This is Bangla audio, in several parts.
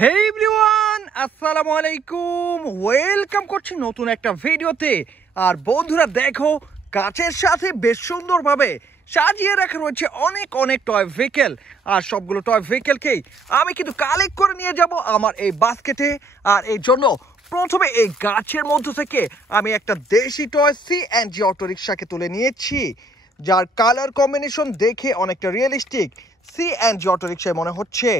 হে এভরিওয়ান, আসসালামু আলাইকুম। ওয়েলকাম করছি নতুন একটা ভিডিওতে। আর বন্ধুরা দেখো, গাছের সাথে বেশ সুন্দরভাবে সাজিয়ে রাখা রয়েছে অনেক অনেক টয় ভেহিকেল। আর সবগুলো টয় ভেহিকেলকেই আমি কিন্তু কালেক্ট করে নিয়ে যাব আমার এই বাস্কেটে। আর এই জন্য প্রথমে এই গাছের মধ্য থেকে আমি একটা দেশি টয় সিএনজি অটোরিকশাকে তুলে নিয়েছি, যার কালার কম্বিনেশন দেখে অনেকটা রিয়েলিস্টিক সিএনজি অটোরিকশায় মনে হচ্ছে।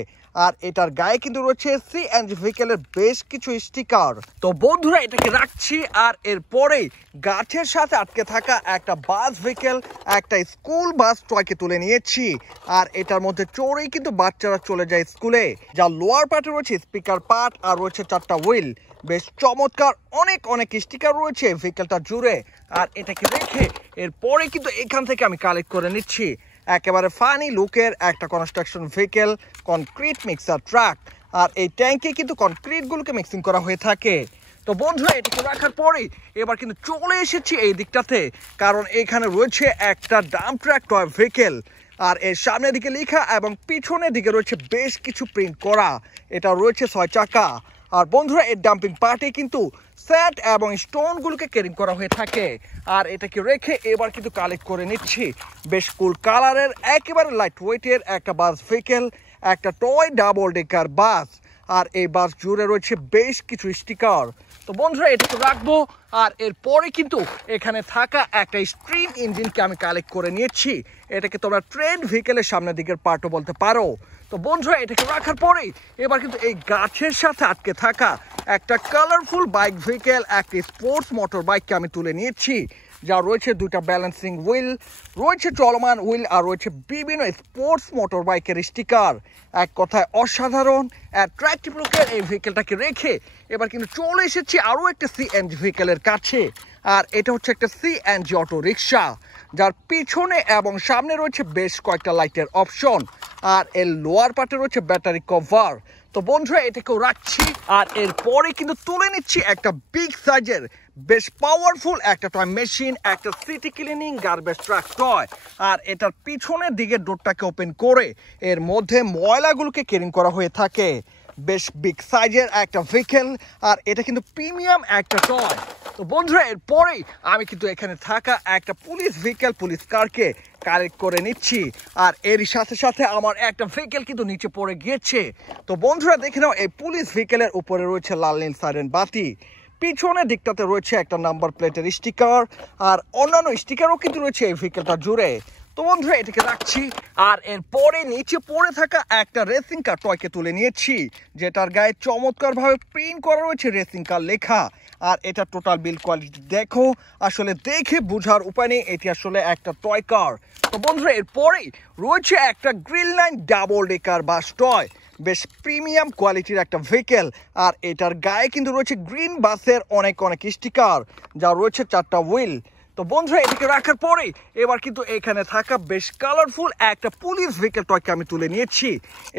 আর এটার গায়ে কিন্তু রয়েছে সিএনজি ভেহিকেলের বেশ কিছু স্টিকার। তো বন্ধুরা এটাকে রাখছি। আর এরপরেই গাছের সাথে আটকে থাকা একটা বাস ভেহিকেল, একটা স্কুল বাস টয়কে তুলে নিয়েছি। আর এটার মধ্যে চড়েই কিন্তু বাচ্চারা চলে যায় স্কুলে। যা লোয়ার পার্টে রয়েছে স্পিকার পার্ট, আর রয়েছে 4টা হুইল। বেশ চমৎকার অনেক অনেক স্টিকার রয়েছে ভেহিকেলটা জুড়ে। আর এটাকে রেখে এরপরে কিন্তু এখান থেকে আমি কালেক্ট করে নিচ্ছি একেবারে ফানি লুকের একটা construction vehicle, concrete mixer truck. আর এই ট্যাঙ্কে কিন্তু কনক্রিটগুলোকে মিক্সিং করা হয়ে থাকে। তো বন্ধুরা এটাকে রাখার পরেই এবার কিন্তু চলে এসেছি এই দিকটাতে, কারণ এখানে রয়েছে একটা ডাম্প ট্রাক টয় ভেহিকেল। আর এর সামনের দিকে লেখা এবং পিছনের দিকে রয়েছে বেশ কিছু প্রিন্ট করা। এটা রয়েছে 6 চাকা। আর বন্ধুরা এর ডাম্পিং পার্টে কিন্তু স্যাট এবং স্টোনগুলোকে ক্যারিং করা হয়ে থাকে। আর এটাকে রেখে এবার কিন্তু কালেক্ট করে নিচ্ছি বেশ কুল কালারের একেবারে লাইট ওয়েটের একটা বাস ভেহিকেল, একটা টয় ডাবল ডেকার বাস। আর এই বাস জুড়ে রয়েছে বেশ কিছু স্টিকার। তো বন্ধুরা এটাকে রাখবো। আর এরপরে কিন্তু এখানে থাকা একটা স্ট্রিম ইঞ্জিনকে আমি কালেক্ট করে নিয়েছি। এটাকে তোমরা ট্রেন ভেহিকেলের সামনের দিকের পার্টও বলতে পারো। তো বন্ধুরা এটাকে রাখার পরেই এবার কিন্তু এই গাছের সাথে আটকে থাকা একটা কালারফুল বাইক ভেহিকেল, একটা স্পোর্টস মোটর বাইককে আমি তুলে নিয়েছি, যা রয়েছে 2টা ব্যালেন্সিং হুইল, রয়েছে চলমান হুইল, আর রয়েছে বিভিন্ন স্পোর্টস মোটর বাইকের স্টিকার। এক কথায় অসাধারণ অ্যাট্রাকটিভ লুকের এই ভেহিকেলটাকে রেখে এবার কিন্তু চলে এসেছি আরও একটা সিএনজি ভেহিকেলের কাছে। আর এটা হচ্ছে একটা সিএনজি অটো রিক্সা, যার পিছনে এবং সামনে রয়েছে বেশ কয়েকটা লাইটের অপশন। আর এর লোয়ার পার্টে রয়েছে ব্যাটারি কভার। তো বন্ধুরা এটাকেও রাখছি। আর এরপরে কিন্তু তুলে নিচ্ছি একটা বিগ সাইজের বেশ পাওয়ারফুল একটা টয় মেশিন, একটা city cleaning garbage truck toy. আর এটার পিছনের দিকে ডোরটাকে ওপেন করে এর মধ্যে ময়লাগুলোকে ক্যারিং করা হয়ে থাকে। বেশ বিগ সাইজের একটা ভেহিকেল। আর এটা কিন্তু প্রিমিয়াম একটা টয়। তো বন্ধুরা এরপরেই আমি কিন্তু এখানে থাকা একটা পুলিশ ভেহিকেল, পুলিশ কারকে কালেক্ট করে নিচ্ছি। আর এর সাথে সাথে আমার একটা ভেহিকেল কিন্তু নিচে পড়ে গিয়েছে। তো বন্ধুরা দেখে নাও, এই পুলিশ ভেহিকেলের উপরে রয়েছে লাল নীল সাইরেন বাতি, পিছনের দিকটাতে রয়েছে একটা নাম্বার প্লেটের স্টিকার, আর অন্যান্য স্টিকারও কিন্তু রয়েছে এই ভেহিকেলটা জুড়ে। তো বন্ধুরা এটাকে রাখছি। আর এরপরে নিচে পড়ে থাকা একটা রেসিং কার টয়কে তুলে নিয়েছি, যেটার গায়ে চমৎকারভাবে প্রিন্ট করা রয়েছে রেসিং কার লেখা। আর এটা টোটাল বিল কোয়ালিটি দেখো, আসলে দেখে বোঝার উপায় নেই এটি আসলে একটা টয় কার। তো বন্ধুরা এরপরেই রয়েছে একটা গ্রিল লাইন ডাবল ডেকার বাস টয়, বেশ প্রিমিয়াম কোয়ালিটির একটা ভেহিকেল। আর এটার গায়ে কিন্তু রয়েছে গ্রিন বাসের অনেক অনেক স্টিকার, যা রয়েছে 4টা হুইল। তো বন্ধুরা এটাকে রাখার পরে এবার কিন্তু এখানে থাকা বেশ কালারফুল একটা পুলিশ ভেহিকেল টয়কে আমি তুলে নিয়েছি।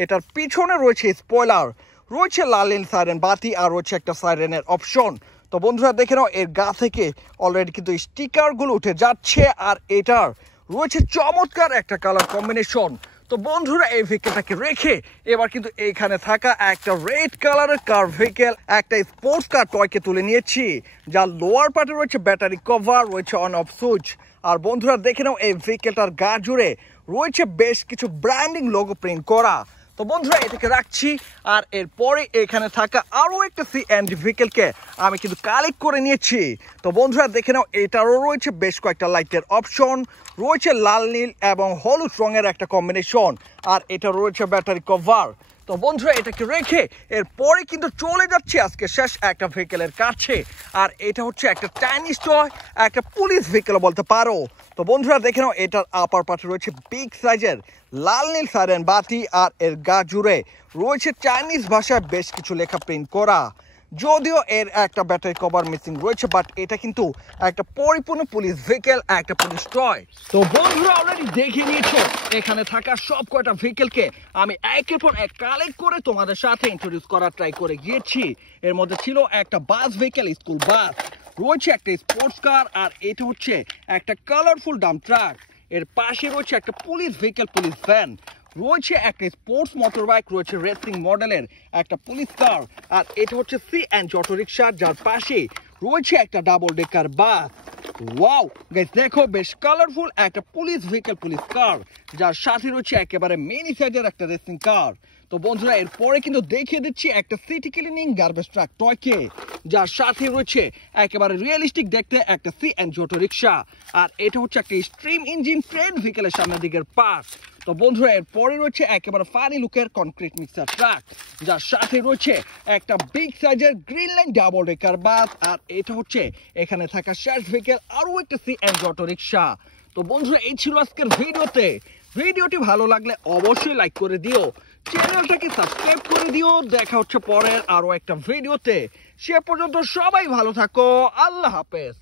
এটার পিছনে রয়েছে স্পয়লার, রয়েছে লাল নীল সাইরেন বাতি, আর রয়েছে একটা সাইরেনের অপশন। তো বন্ধুরা দেখে নাও, এর গা থেকে অলরেডি কিন্তু স্টিকারগুলো উঠে যাচ্ছে। আর এটার রয়েছে চমৎকার একটা কালার কম্বিনেশন। তো বন্ধুরা এই ভেহিকেলটাকে রেখে এবার কিন্তু এইখানে থাকা একটা রেড কালারের কার ভেহিকেল, একটা স্পোর্টস কার টয়কে তুলে নিয়েছি, যার লোয়ার পার্টে রয়েছে ব্যাটারি কভার, রয়েছে অন অফ সুইচ। আর বন্ধুরা দেখে নাও, এই ভেহিকেলটার গা জুড়ে রয়েছে বেশ কিছু ব্র্যান্ডিং লোগো প্রিন্ট করা। তো বন্ধুরা এটাকে রাখছি। আর এরপরে এখানে থাকা আরও একটা সিএনজি ভেহিকেলকে আমি কিন্তু কালেক্ট করে নিয়েছি। তো বন্ধুরা দেখে নাও, এটারও রয়েছে বেশ কয়েকটা লাইটের অপশন, রয়েছে লাল নীল এবং হলুদ রঙের একটা কম্বিনেশন। আর এটা রয়েছে ব্যাটারি কভার। তো বন্ধুরা এটাকে রেখে এরপরে কিন্তু চলে যাচ্ছে আজকে শেষ একটা ভেহিকেলের কাছে। আর এটা হচ্ছে একটা চাইনিজ টয়, একটা পুলিশ ভেহিকেল বলতে পারো। তো বন্ধুরা দেখে নাও, এটার আপার পার্টে রয়েছে বিগ সাইজের লাল নীল সাইরেন বাতি। আর এর গা জুড়ে রয়েছে চাইনিজ ভাষায় বেশ কিছু লেখা প্রিন্ট করা। যদিও এর একটা ব্যাটারি কভার মিসিং রয়েছে, বাট এটা কিন্তু একটা পরিপূর্ণ পুলিশ ভেহিকেল, একটা পুলিশ টয়। তো বন্ধুরা অলরেডি দেখে নিয়েছো এখানে থাকা সব কয়টা ভেহিকেলকে আমি একের পর এক কালেক্ট করে তোমাদের সাথে ইন্ট্রোডিউস করার ট্রাই করে গিয়েছি। এর মধ্যে ছিল একটা বাস ভেহিকেল, স্কুল বাস, রয়েছে একটা স্পোর্টস কার, আর এটা হচ্ছে একটা কালারফুল ডাম্প ট্রাক। এর পাশে রয়েছে একটা পুলিশ ভেহিকেল, পুলিশ ভ্যান, রয়েছে একটা স্পোর্টস মোটর বাইক, রয়েছে রেসিং মডেলের একটা পুলিশ কার, আর এটা হচ্ছে সিএনজি অটো রিক্সা, যার পাশে রয়েছে একটা ডাবল ডেকার বাস। ওয়াও গাইস, দেখো বেশ কালারফুল একটা পুলিশ ভেহিকল, পুলিশ কার, যার সাথে রয়েছে একেবারে মিনি সাইজের একটা রেসিং কার। তো বন্ধুরা এরপরে কিন্তু দেখিয়ে দিচ্ছি একটা সিটি ক্লিনিং গার্বেজ ট্রাক টয়কে, যার সাথে রয়েছে একেবারে রিয়েলিস্টিক দেখতে একটা সিএনজি অটো রিক্সা, আর এটা হচ্ছে একটা স্ট্রিম ইঞ্জিন ট্রেন ভেহিকলের সামনের দিকের পাশ। তো বন্ধুরা এরপরে রয়েছে একেবারে ফানি লুকের কনক্রিট মিক্সার ট্রাক, যার সাথে রয়েছে একটা বিগ সাইজের green line double decker bus, আর এটা হচ্ছে এখানে থাকা শেষ ভেহিকল আরও একটা সিএনজি অটো রিক্সা। তো বন্ধুরা এই ছিল আজকের ভিডিওটি ভালো লাগলে অবশ্যই লাইক করে দিও, চ্যানেলটাকে সাবস্ক্রাইব করে দিও। দেখা হচ্ছে পরের আরো একটা ভিডিওতে, সে পর্যন্ত সবাই ভালো থাকো, আল্লাহ হাফেজ।